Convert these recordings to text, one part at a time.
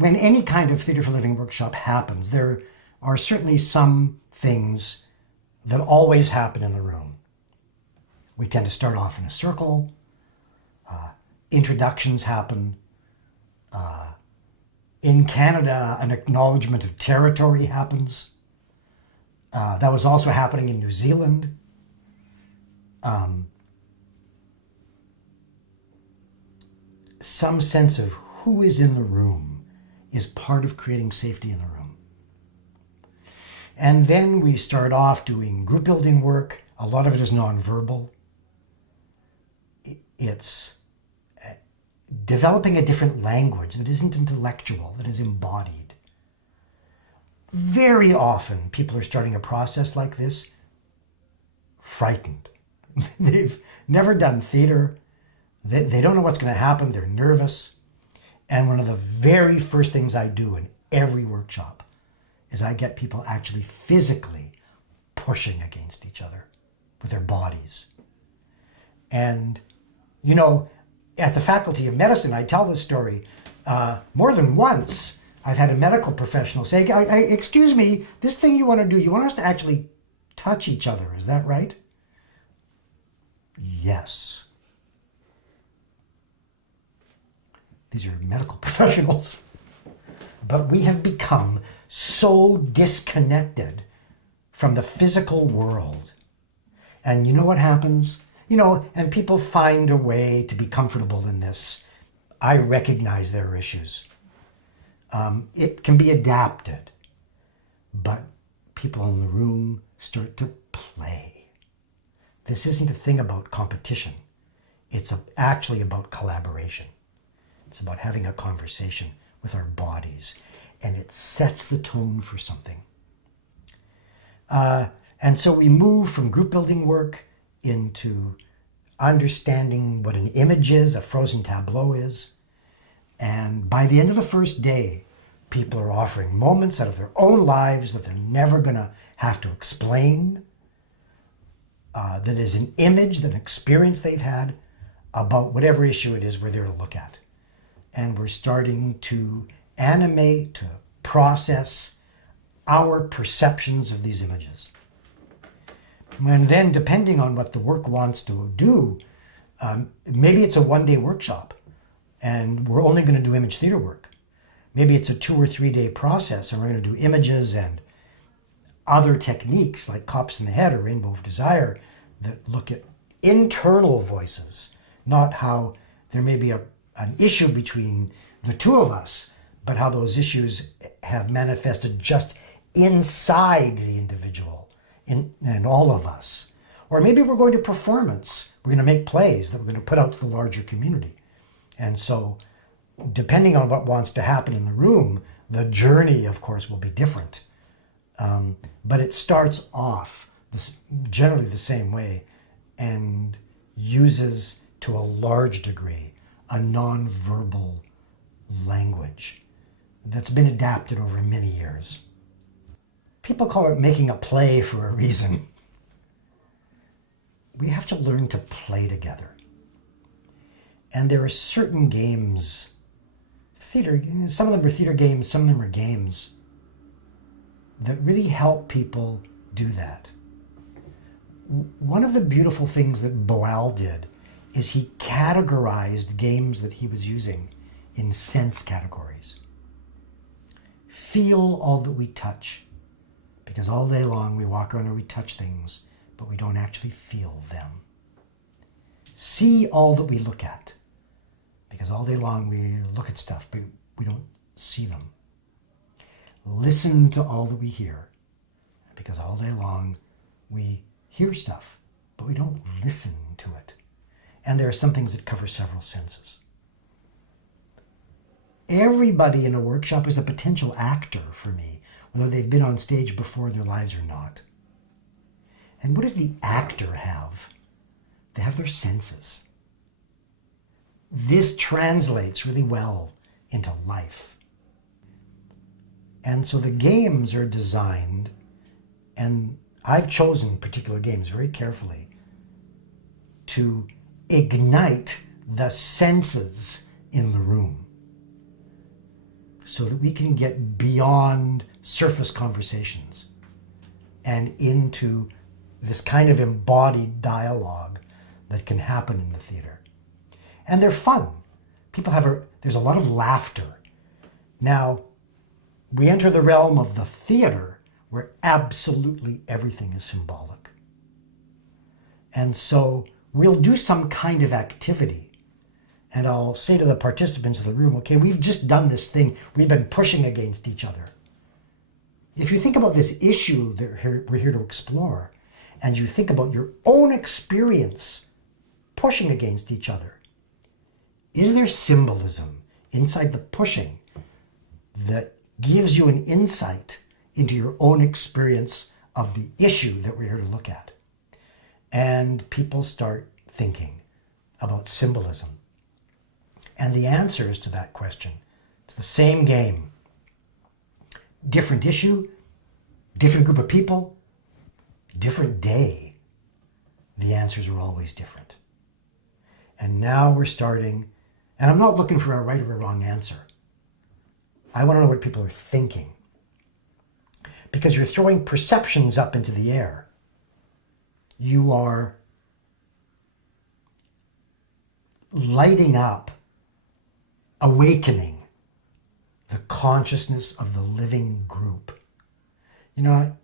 when any kind of Theatre for Living workshop happens, there are certainly some things that always happen in the room. We tend to start off in a circle. Introductions happen. In Canada, an acknowledgement of territory happens. That was also happening in New Zealand. Some sense of who is in the room is part of creating safety in the room. And then we start off doing group building work. A lot of it is nonverbal. It's developing a different language that isn't intellectual, that is embodied. Very often people are starting a process like this frightened. They've never done theater. They don't know what's going to happen. They're nervous. And one of the very first things I do in every workshop is I get people actually physically pushing against each other with their bodies. And, you know, at the Faculty of Medicine, I tell this story more than once. I've had a medical professional say, excuse me, this thing you want to do, you want us to actually touch each other, is that right? Yes. These are medical professionals. But we have become so disconnected from the physical world. And you know what happens? You know, and people find a way to be comfortable in this. I recognize there are issues. It can be adapted, but people in the room start to play. This isn't a thing about competition. It's actually about collaboration. It's about having a conversation with our bodies, and it sets the tone for something. And so we move from group building work into understanding what an image is, a frozen tableau is. And by the end of the first day, people are offering moments out of their own lives that they're never going to have to explain. That is an image, an experience they've had about whatever issue it is we're there to look at. And we're starting to animate, to process our perceptions of these images. And then, depending on what the work wants to do, maybe it's a one-day workshop and we're only going to do image theater work. Maybe it's a 2 or 3 day process and we're going to do images and other techniques like Cops in the Head or Rainbow of Desire that look at internal voices, not how there may be an issue between the two of us, but how those issues have manifested just inside the individual and all of us. Or maybe we're going to performance. We're going to make plays that we're going to put out to the larger community. And so, depending on what wants to happen in the room, the journey, of course, will be different. But it starts off generally the same way and uses, to a large degree, a nonverbal language that's been adapted over many years. People call it making a play for a reason. We have to learn to play together. And there are certain games, theater, some of them are theater games, some of them are games, that really help people do that. One of the beautiful things that Boal did is he categorized games that he was using in sense categories. Feel all that we touch, because all day long we walk around and we touch things, but we don't actually feel them. See all that we look at, because all day long we look at stuff, but we don't see them. Listen to all that we hear, because all day long we hear stuff, but we don't listen to it. And there are some things that cover several senses. Everybody in a workshop is a potential actor for me, whether they've been on stage before in their lives or not. And what does the actor have? They have their senses. This translates really well into life. And so the games are designed, and I've chosen particular games very carefully, to ignite the senses in the room. so that we can get beyond surface conversations and into this kind of embodied dialogue that can happen in the theater. And they're fun. There's a lot of laughter. Now, we enter the realm of the theater where absolutely everything is symbolic. And so we'll do some kind of activity, and I'll say to the participants of the room, okay, we've just done this thing. We've been pushing against each other. If you think about this issue that we're here to explore, and you think about your own experience pushing against each other, is there symbolism inside the pushing that gives you an insight into your own experience of the issue that we're here to look at? And people start thinking about symbolism. And the answers to that question, it's the same game. Different issue, different group of people, different day. The answers are always different. And now we're starting, and I'm not looking for a right or a wrong answer. I want to know what people are thinking. Because you're throwing perceptions up into the air. You are lighting up, awakening the consciousness of the living group. You know,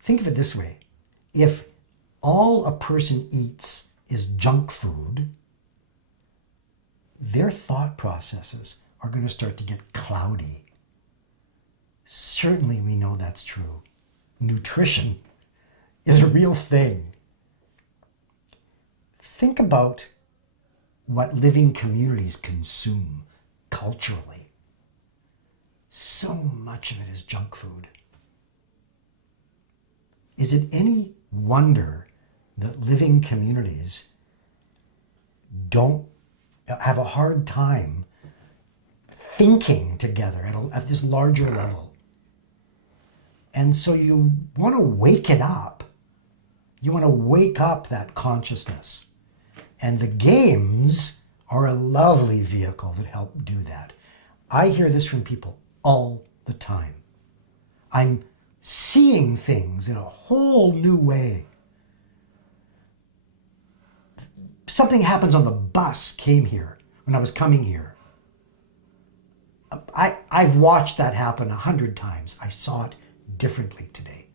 think of it this way. If all a person eats is junk food, their thought processes are going to start to get cloudy. Certainly we know that's true. Nutrition is a real thing. Think about what living communities consume culturally. So much of it is junk food. Is it any wonder that living communities don't have a hard time thinking together at this larger level? And so you want to wake it up. You want to wake up that consciousness. And the games are a lovely vehicle that help do that. I hear this from people all the time. I'm seeing things in a whole new way. Something happens on the bus came here when I was coming here. I've watched that happen 100 times. I saw it differently today.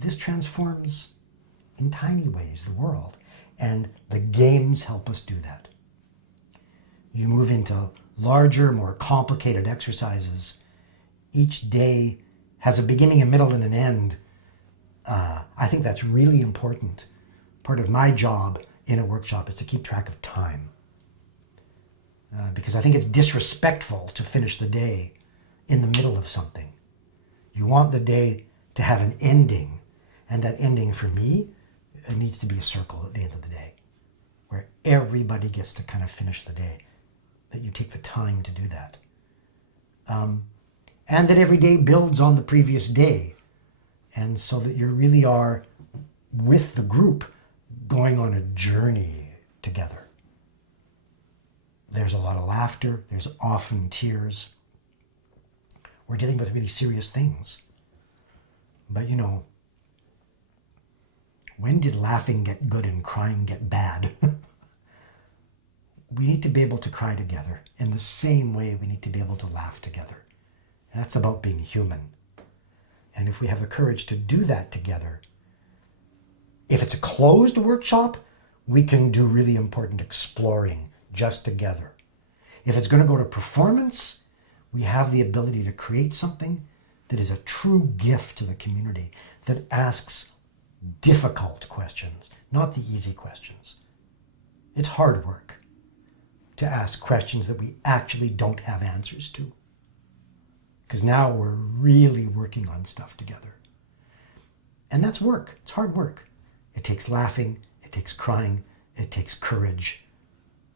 This transforms in tiny ways the world, and the games help us do that. You move into larger, more complicated exercises. Each day has a beginning, a middle, and an end. I think that's really important. Part of my job in a workshop is to keep track of time. Because I think it's disrespectful to finish the day in the middle of something. You want the day to have an ending. And that ending for me, it needs to be a circle at the end of the day, where everybody gets to kind of finish the day, that you take the time to do that. And that every day builds on the previous day. And so that you really are with the group going on a journey together. There's a lot of laughter. There's often tears. We're dealing with really serious things. But you know, when did laughing get good and crying get bad? We need to be able to cry together in the same way we need to be able to laugh together. And that's about being human. And if we have the courage to do that together, if it's a closed workshop, we can do really important exploring just together. If it's going to go to performance, we have the ability to create something that is a true gift to the community, that asks difficult questions, not the easy questions. It's hard work to ask questions that we actually don't have answers to. Because now we're really working on stuff together. And that's work. It's hard work. It takes laughing, it takes crying, it takes courage.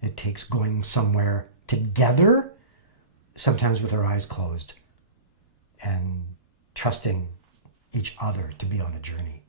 It takes going somewhere together, sometimes with our eyes closed, and trusting each other to be on a journey.